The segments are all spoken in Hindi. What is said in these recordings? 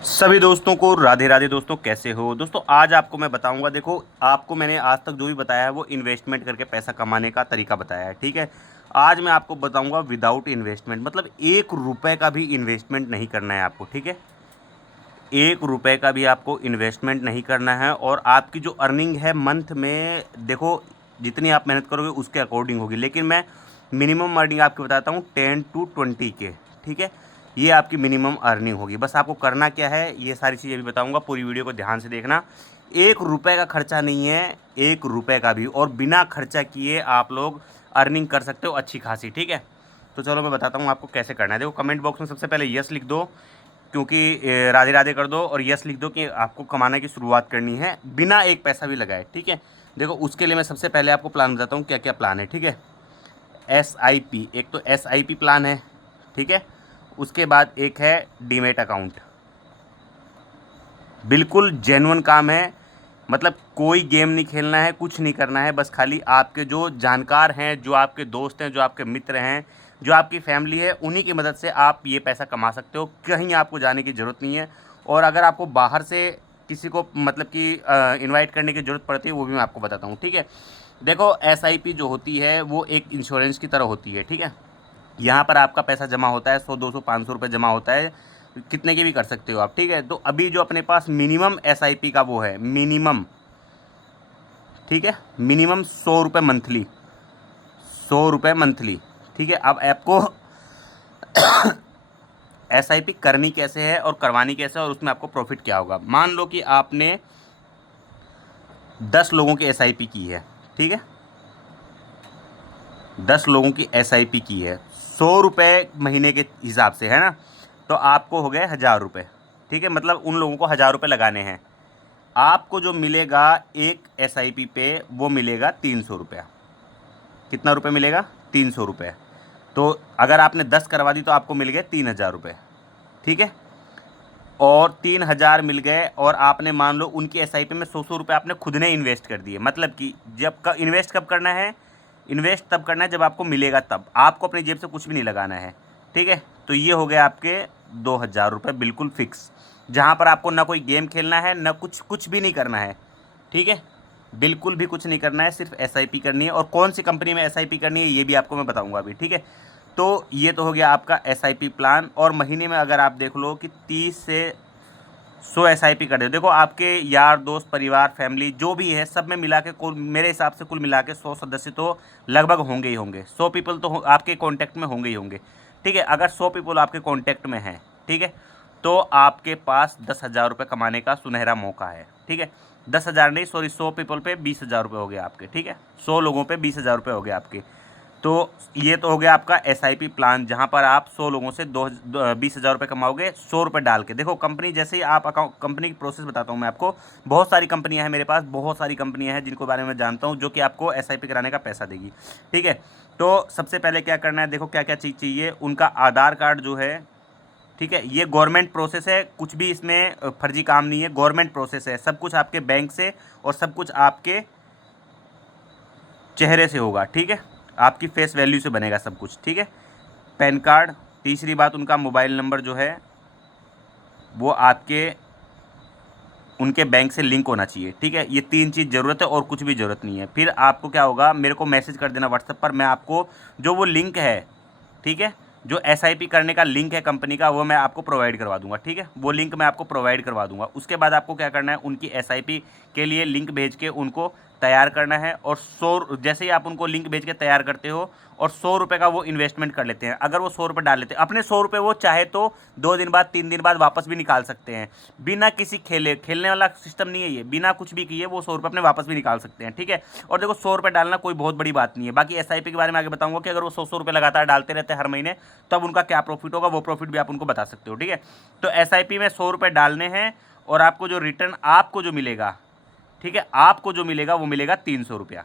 सभी दोस्तों को राधे राधे। दोस्तों कैसे हो दोस्तों, आज आपको मैं बताऊंगा। देखो, आपको मैंने आज तक जो भी बताया है वो इन्वेस्टमेंट करके पैसा कमाने का तरीका बताया है, ठीक है। आज मैं आपको बताऊंगा विदाउट इन्वेस्टमेंट, मतलब 1 रुपए का भी इन्वेस्टमेंट नहीं करना है आपको, ठीक है। 1 रुपए का भी आपको इन्वेस्टमेंट नहीं करना है और आपकी जो अर्निंग है मंथ में, देखो जितनी आप मेहनत करोगे उसके अकॉर्डिंग होगी, लेकिन मैं मिनिमम अर्निंग आपको बताता हूँ 10 to 20 के, ठीक है। ये आपकी मिनिमम अर्निंग होगी। बस आपको करना क्या है, ये सारी चीज़ें भी बताऊंगा, पूरी वीडियो को ध्यान से देखना। 1 रुपए का खर्चा नहीं है, 1 रुपए का भी, और बिना खर्चा किए आप लोग अर्निंग कर सकते हो अच्छी खासी, ठीक है। तो चलो मैं बताता हूँ आपको कैसे करना है। देखो, कमेंट बॉक्स में सबसे पहले यस लिख दो, क्योंकि राधे राधे कर दो, और यस लिख दो कि आपको कमाने की शुरुआत करनी है बिना एक पैसा भी लगाए, ठीक है। देखो, उसके लिए मैं सबसे पहले आपको प्लान बताता हूँ क्या क्या प्लान है, ठीक है। SIP, एक तो SIP प्लान है, ठीक है। उसके बाद एक है डीमेट अकाउंट। बिल्कुल जेन्युइन काम है, मतलब कोई गेम नहीं खेलना है, कुछ नहीं करना है, बस खाली आपके जो जानकार हैं, जो आपके दोस्त हैं, जो आपके मित्र हैं, जो आपकी फैमिली है, उन्हीं की मदद से आप ये पैसा कमा सकते हो। कहीं आपको जाने की ज़रूरत नहीं है। और अगर आपको बाहर से किसी को मतलब कि इनवाइट करने की ज़रूरत पड़ती है, वो भी मैं आपको बताता हूँ, ठीक है। देखो, SIP जो होती है वो एक इंश्योरेंस की तरह होती है, ठीक है। यहाँ पर आपका पैसा जमा होता है, 100 200 500 रुपये जमा होता है, कितने की भी कर सकते हो आप, ठीक है। तो अभी जो अपने पास मिनिमम SIP का वो है, मिनिमम, ठीक है, मिनिमम 100 रुपये मंथली, 100 रुपये मंथली, ठीक है। अब आपको SIP करनी कैसे है और करवानी कैसे है और उसमें आपको प्रॉफिट क्या होगा। मान लो कि आपने 10 लोगों की SIP की है, ठीक है, 10 लोगों की SIP की है, 100 रुपये महीने के हिसाब से, है ना। तो आपको हो गए 1000 रुपये, ठीक है, मतलब उन लोगों को 1000 रुपये लगाने हैं। आपको जो मिलेगा एक SIP पे, वो मिलेगा 300 रुपया। कितना रुपये मिलेगा? 300 रुपये। तो अगर आपने 10 करवा दी तो आपको मिल गए 3000 रुपये, ठीक है। और 3000 मिल गए, और आपने मान लो उनकी SIP में 100 100 रुपये आपने खुद ने इन्वेस्ट कर दिए। मतलब कि इन्वेस्ट कब करना है? इन्वेस्ट तब करना है जब आपको मिलेगा, तब आपको अपनी जेब से कुछ भी नहीं लगाना है, ठीक है। तो ये हो गए आपके 2000 रुपये, बिल्कुल फिक्स, जहाँ पर आपको ना कोई गेम खेलना है, ना कुछ कुछ भी नहीं करना है, ठीक है। बिल्कुल भी कुछ नहीं करना है, सिर्फ SIP करनी है। और कौन सी कंपनी में SIP करनी है ये भी आपको मैं बताऊंगा अभी, ठीक है। तो ये तो हो गया आपका SIP प्लान। और महीने में अगर आप देख लो कि 30 से 100 SIP कर दो, देखो आपके यार दोस्त परिवार फैमिली जो भी है, सब में मिला के कुल, मेरे हिसाब से कुल मिला के 100 सदस्य तो लगभग होंगे ही होंगे। 100 पीपल तो आपके कॉन्टैक्ट में होंगे ही होंगे, ठीक है। अगर 100 पीपल आपके कॉन्टैक्ट में हैं, ठीक है, तो आपके पास 10,000 रुपये कमाने का सुनहरा मौका है, ठीक है। 10,000 नहीं, सॉरी, 100 पीपल पे 20,000 रुपये हो गए आपके, ठीक है। 100 लोगों पे 20,000 रुपये हो गए आपके। तो ये तो हो गया आपका SIP प्लान, जहाँ पर आप 100 लोगों से 20,000 रुपये कमाओगे, 100 रुपये डाल के। देखो, कंपनी जैसे ही आप अकाउंट, कंपनी की प्रोसेस बताता हूँ मैं आपको। बहुत सारी कंपनियाँ हैं मेरे पास, बहुत सारी कंपनियाँ हैं जिनको बारे में जानता हूँ, जो कि आपको SIP कराने का पैसा देगी, ठीक है। तो सबसे पहले क्या करना है, देखो क्या क्या चीज़ चाहिए। उनका आधार कार्ड जो है, ठीक है, ये गवर्नमेंट प्रोसेस है, कुछ भी इसमें फर्जी काम नहीं है, गवर्नमेंट प्रोसेस है। सब कुछ आपके बैंक से और सब कुछ आपके चेहरे से होगा, ठीक है, आपकी फेस वैल्यू से बनेगा सब कुछ, ठीक है। Pan card. तीसरी बात, उनका मोबाइल नंबर जो है वो आपके उनके बैंक से लिंक होना चाहिए, ठीक है। ये 3 चीज़ ज़रूरत है और कुछ भी ज़रूरत नहीं है। फिर आपको क्या होगा, मेरे को मैसेज कर देना व्हाट्सएप पर, मैं आपको जो वो लिंक है, ठीक है, जो SIP करने का लिंक है कंपनी का, वो मैं आपको प्रोवाइड करवा दूंगा, ठीक है। वो लिंक मैं आपको प्रोवाइड करवा दूंगा। उसके बाद आपको क्या करना है, उनकी SIP के लिए लिंक भेज के उनको तैयार करना है। और 100, जैसे ही आप उनको लिंक भेज के तैयार करते हो, और 100 रुपये का वो इन्वेस्टमेंट कर लेते हैं। अगर वो 100 रुपये डाल लेते हैं, अपने 100 रुपये वो चाहे तो 2 दिन बाद 3 दिन बाद वापस भी निकाल सकते हैं, बिना किसी खेलने वाला सिस्टम नहीं है ये। बिना कुछ भी किए वो 100 रुपये अपने वापस भी निकाल सकते हैं, ठीक है। और देखो, 100 रुपये डालना कोई बहुत बड़ी बात नहीं है। बाकी SIP के बारे में आगे बताऊंगा कि अगर वो 100 100 रुपये लगातार डालते रहते हैं हर महीने, तब उनका क्या प्रॉफिट होगा, वो प्रॉफिट भी आप उनको बता सकते हो, ठीक है। तो SIP में 100 रुपये डालने हैं, और आपको जो रिटर्न आपको जो मिलेगा, ठीक है, आपको जो मिलेगा वो मिलेगा 300 रुपया।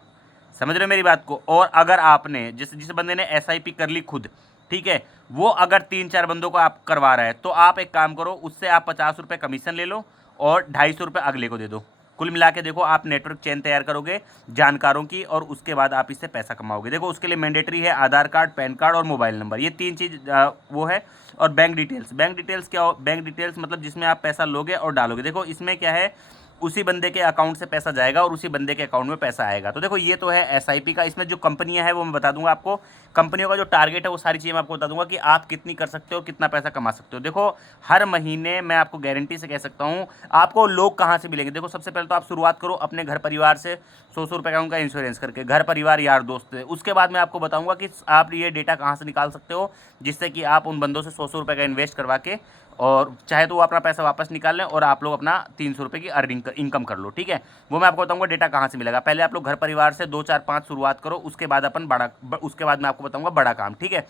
समझ रहे हो मेरी बात को। और अगर आपने जिस बंदे ने SIP कर ली खुद, ठीक है, वो अगर 3 4 बंदों को आप करवा रहा है, तो आप एक काम करो, उससे आप 50 रुपये कमीशन ले लो और 250 रुपये अगले को दे दो। कुल मिला के देखो आप नेटवर्क चेन तैयार करोगे जानकारों की, और उसके बाद आप इससे पैसा कमाओगे। देखो उसके लिए मैंडेटरी है आधार कार्ड, पैन कार्ड और मोबाइल नंबर, ये 3 चीज़ वो है। और बैंक डिटेल्स, बैंक डिटेल्स क्या हो, बैंक डिटेल्स मतलब जिसमें आप पैसा लोगे और डालोगे। देखो इसमें क्या है, उसी बंदे के अकाउंट से पैसा जाएगा और उसी बंदे के अकाउंट में पैसा आएगा। तो देखो ये तो है एसआईपी का। इसमें जो कंपनियां हैं वो मैं बता दूंगा आपको, कंपनियों का जो टारगेट है वो सारी चीज़ें मैं आपको बता दूंगा कि आप कितनी कर सकते हो, कितना पैसा कमा सकते हो। देखो हर महीने मैं आपको गारंटी से कह सकता हूँ आपको लोग कहाँ से मिलेंगे। देखो सबसे पहले तो आप शुरुआत करो अपने घर परिवार से, 100 रुपये का उनका इंश्योरेंस करके, घर परिवार यार दोस्त से। उसके बाद मैं आपको बताऊंगा कि आप ये डेटा कहाँ से निकाल सकते हो, जिससे कि आप उन बंदों से 100 रुपये का इन्वेस्ट करवा के, और चाहे तो वो अपना पैसा वापस निकाल लें और आप लोग अपना 300 रुपये की अर्निंग इनकम कर लो। ठीक है, वो मैं आपको बताऊंगा डेटा कहाँ से मिलेगा। पहले आप लोग घर परिवार से 2 4 5 शुरुआत करो, उसके बाद अपन उसके बाद मैं आपको बताऊंगा बड़ा काम। ठीक है,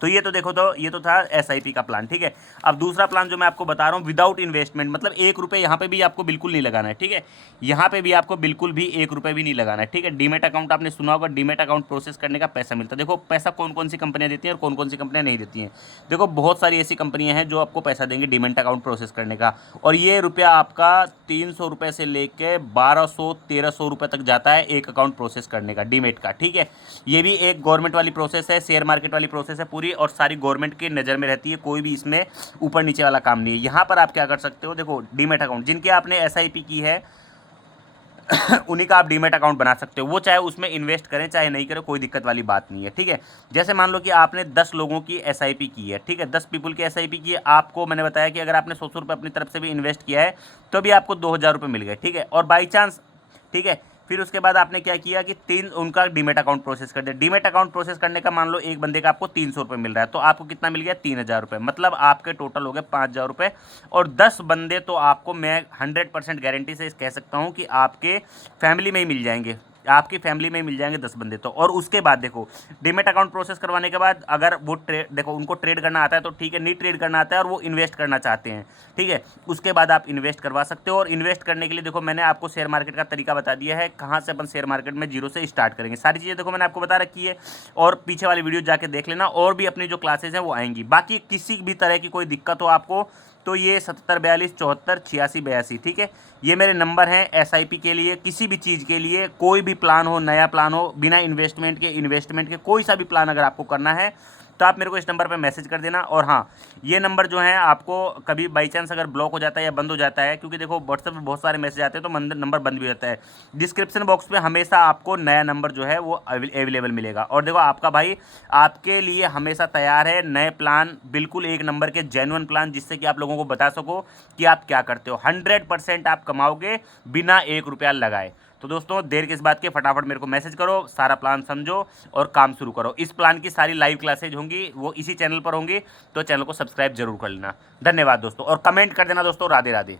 तो ये तो देखो, तो ये तो था एसआईपी का प्लान। ठीक है, अब दूसरा प्लान जो मैं आपको बता रहा हूँ विदाउट इन्वेस्टमेंट, मतलब 1 रुपये यहाँ पे भी आपको बिल्कुल नहीं लगाना है। ठीक है, यहाँ पे भी आपको बिल्कुल भी 1 रुपये भी नहीं लगाना है। ठीक है, डीमेट अकाउंट आपने सुना होगा, डीमेट अकाउंट प्रोसेस करने का पैसा मिलता है। देखो पैसा कौन कौन सी कंपनियाँ देती हैं और कौन कौन सी कंपनियाँ नहीं देती हैं। देखो बहुत सारी ऐसी कंपनियाँ हैं जो आपको पैसा देंगी डीमेट अकाउंट प्रोसेस करने का, और ये रुपया आपका 300 रुपये से लेके 1200-1300 रुपये तक जाता है एक अकाउंट प्रोसेस करने का डीमेट का। ठीक है, ये भी एक गवर्नमेंट वाली प्रोसेस है, शेयर मार्केट वाली प्रोसेस है पूरी, और सारी गवर्नमेंट की नज़र में रहती है, कोई भी इसमें ऊपर नीचे वाला काम नहीं है। यहाँ पर आप क्या कर सकते हो, देखो डीमेट अकाउंट जिनके आपने एसआईपी की है उन्हीं का आप डीमेट अकाउंट बना सकते हो। वो चाहे उसमें इन्वेस्ट करें चाहे नहीं करें, कोई दिक्कत वाली बात नहीं है। ठीक है, जैसे मान लो कि आपने 10 लोगों की एसआईपी की है। ठीक है, 10 पीपल की एसआईपी की है। आपको मैंने बताया कि अगर आपने 100 रुपये अपनी तरफ से भी इन्वेस्ट किया है तो भी आपको 2000 रुपये मिल गए। ठीक है, और बाई चांस, ठीक है, फिर उसके बाद आपने क्या किया कि 3 उनका डीमेट अकाउंट प्रोसेस कर दिया। डीमेट अकाउंट प्रोसेस करने का मान लो एक बंदे का आपको 300 रुपये मिल रहा है, तो आपको कितना मिल गया, 3000 रुपये, मतलब आपके टोटल हो गए 5000 रुपये। और 10 बंदे तो आपको मैं 100% गारंटी से कह सकता हूँ कि आपके फैमिली में ही मिल जाएंगे, आपकी फैमिली में मिल जाएंगे 10 बंदे तो। और उसके बाद देखो डीमेट अकाउंट प्रोसेस करवाने के बाद अगर वो देखो उनको ट्रेड करना आता है तो ठीक है, नहीं ट्रेड करना आता है और वो इन्वेस्ट करना चाहते हैं, ठीक है, उसके बाद आप इन्वेस्ट करवा सकते हो। और इन्वेस्ट करने के लिए देखो मैंने आपको शेयर मार्केट का तरीका बता दिया है, कहाँ से अपन शेयर मार्केट में जीरो से स्टार्ट करेंगे, सारी चीज़ें देखो मैंने आपको बता रखी है। और पीछे वाली वीडियो जाके देख लेना, और भी अपनी जो क्लासेज हैं वो आएंगी। बाकी किसी भी तरह की कोई दिक्कत हो आपको तो ये 7742 74 86 82, ठीक है, ये मेरे नंबर हैं एसआईपी के लिए, किसी भी चीज़ के लिए, कोई भी प्लान हो, नया प्लान हो, बिना इन्वेस्टमेंट के कोई सा भी प्लान अगर आपको करना है तो आप मेरे को इस नंबर पे मैसेज कर देना। और हाँ, ये नंबर जो है आपको कभी बाई चांस अगर ब्लॉक हो जाता है या बंद हो जाता है, क्योंकि देखो व्हाट्सएप पे बहुत सारे मैसेज आते हैं तो नंबर बंद भी हो जाता है, डिस्क्रिप्शन बॉक्स पे हमेशा आपको नया नंबर जो है वो अवेलेबल मिलेगा। और देखो आपका भाई आपके लिए हमेशा तैयार है नए प्लान, बिल्कुल एक नंबर के जेन्युइन प्लान, जिससे कि आप लोगों को बता सको कि आप क्या करते हो। 100% आप कमाओगे बिना 1 रुपया लगाए। तो दोस्तों देर किस बात के, फटाफट मेरे को मैसेज करो, सारा प्लान समझो और काम शुरू करो। इस प्लान की सारी लाइव क्लासेज होंगी, वो इसी चैनल पर होंगी, तो चैनल को सब्सक्राइब जरूर कर लेना। धन्यवाद दोस्तों, और कमेंट कर देना दोस्तों। राधे राधे।